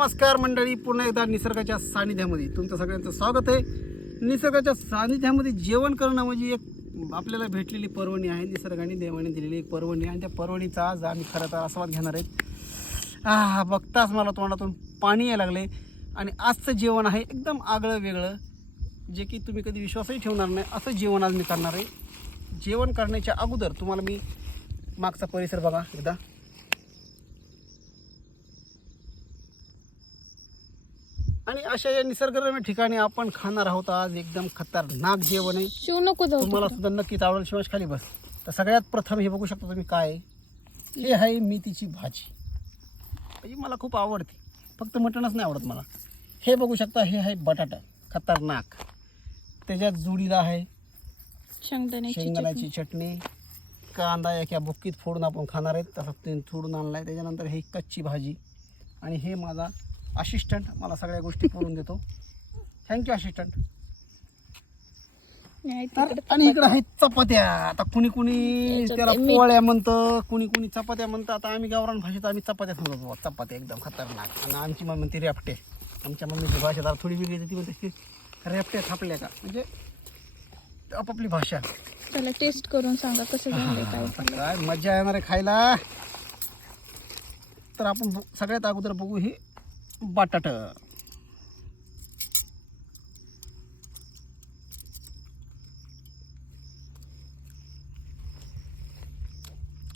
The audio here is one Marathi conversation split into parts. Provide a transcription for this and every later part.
नमस्कार मंडळी पुन्हा एकदा निसर्गाच्या सानिध्यामध्ये तुमचं सगळ्यांचं स्वागत आहे. निसर्गाच्या सानिध्यामध्ये जेवण करणं म्हणजे एक आपल्याला भेटलेली पर्वणी आहे. निसर्गाने देवाने दिलेली एक पर्वणी आहे. आणि त्या पर्वणीचा आज आम्ही खरं तर आस्वाद घेणार आहेत हा बघताच मला तोंडातून पाणी यायला लागले आणि आजचं जेवण आहे एकदम आगळं वेगळं जे की तुम्ही कधी विश्वासही ठेवणार नाही. असं जेवण आज मी करणार आहे. जेवण करण्याच्या अगोदर तुम्हाला मी मागचा परिसर बघा एकदा. आणि अशा या निसर्गरम्य ठिकाणी आपण खाणार आहोत आज एकदम खतरनाक जेवण आहे. शिव नको जाऊ तुम्हाला सुद्धा नक्कीच आवडेल शिवाश खाली बस. तर सगळ्यात प्रथम हे बघू शकता तुम्ही काय आहे. हे आहे मेथीची भाजी. म्हणजे मला खूप आवडते. फक्त मटणच नाही आवडत मला. हे बघू शकता हे आहे बटाटा. खतरनाक. त्याच्यात जुडीला आहे. शेंगदाण्याची शेंगदाण्याची चटणी. कांदा एका बुक्कीत फोडून आपण खाणार आहेत. तसं ते फोडून आणला आहे त्याच्यानंतर ही कच्ची भाजी. आणि हे माझा असिस्टंट मला सगळ्या गोष्टी करून देतो. थँक्यू असिस्टंट तर आणि इकडे आहेत चपात्या. आता कुणी कुणी त्याला. पोळ्या म्हणतं कुणी कुणी चपात्या म्हणतं. आता आम्ही गावरान भाषेत आम्ही चपात्या बुवा, चपात्या एकदम खतरनाक. आणि आमची मम्मी म्हणते रेपटे. आमच्या मम्मीची भाषा जरा थोडी वेगळी ती म्हणते की रेपटे थापल्या का? म्हणजे आपापली भाषा. चला टेस्ट करून सांगा कसं काय मजा येणार आहे खायला. तर आपण सगळ्यात अगोदर बघू हे बटाट.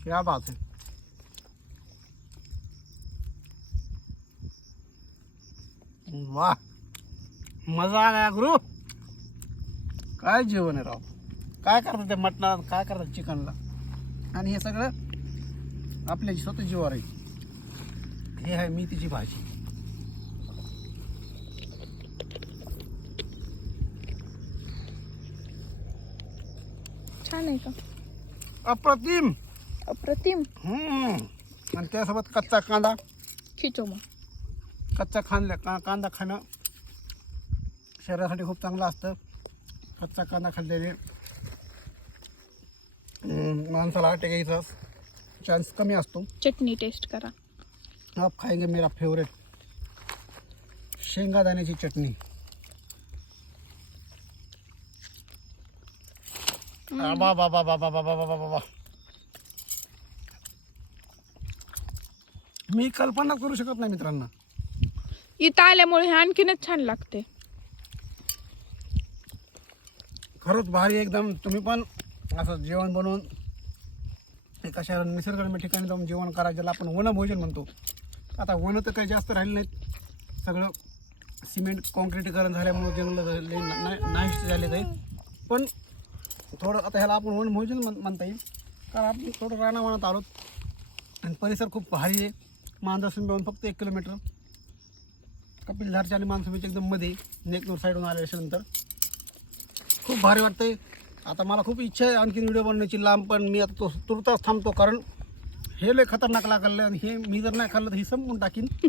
क्या बात है? वाह मजा आला गुरु। काय जेवण आहे राव? काय करतात ते मटणात? काय करतात चिकनला? आणि हे सगळं आपल्या स्वतः जीवावर आहे. हे आहे मेथीची भाजी. छान आहे का? अप्रतिम. अप्रतिम. हम्म. आणि त्यासोबत कच्चा कांदा. खिचो मग. कच्चा खांदा का कांदा खाणं शरीरासाठी खूप चांगलं असतं. कच्चा कांदा खाल्ल्याने हम्म, माणसाला अटॅक यायचा चान्स कमी असतो. चटणी टेस्ट करा. अब खाएंगे मेरा फेवरेट शेंगादाण्याची चटणी. बा बा बा बा बा बा बा बा बा बा मी कल्पना करू शकत नाही मित्रांना. इथं आल्यामुळे हे आणखीनच छान लागते. खरंच भारी एकदम. तुम्ही पण असं जेवण बनवून एक अशा निसर्गरम्य ठिकाणी जाऊन जेवण करा ज्याला आपण वनभोजन म्हणतो. आता वन तर काही जास्त राहिले नाहीत. सगळं सिमेंट कॉन्क्रिटीकरण झाल्यामुळे जंगल नाहीस झाले काही. पण थोडं आता ह्याला आपण वनभोजन म्हण म्हणता येईल. कारण आपण थोडं रानावनात आलो आणि परिसर खूप भारी आहे. मांजरसून फक्त एक किलोमीटर. कपिलधारच्या आणि मानसुंबीच्या एकदम मध्ये नेकनूर साईडून आल्याच्यानंतर खूप भारी वाटतंय. आता मला खूप इच्छा आहे आणखीन व्हिडिओ बनवण्याची. लांब पण मी आता तो तुरताच थांबतो कारण हे लय खतरनाक लागलं आणि हे मी जर नाही खाल्लं तर हे संपून टाकीन.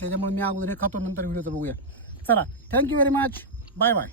त्याच्यामुळे मी अगोदर हे खातो नंतर व्हिडिओचं बघूया. चला thank you very much bye bye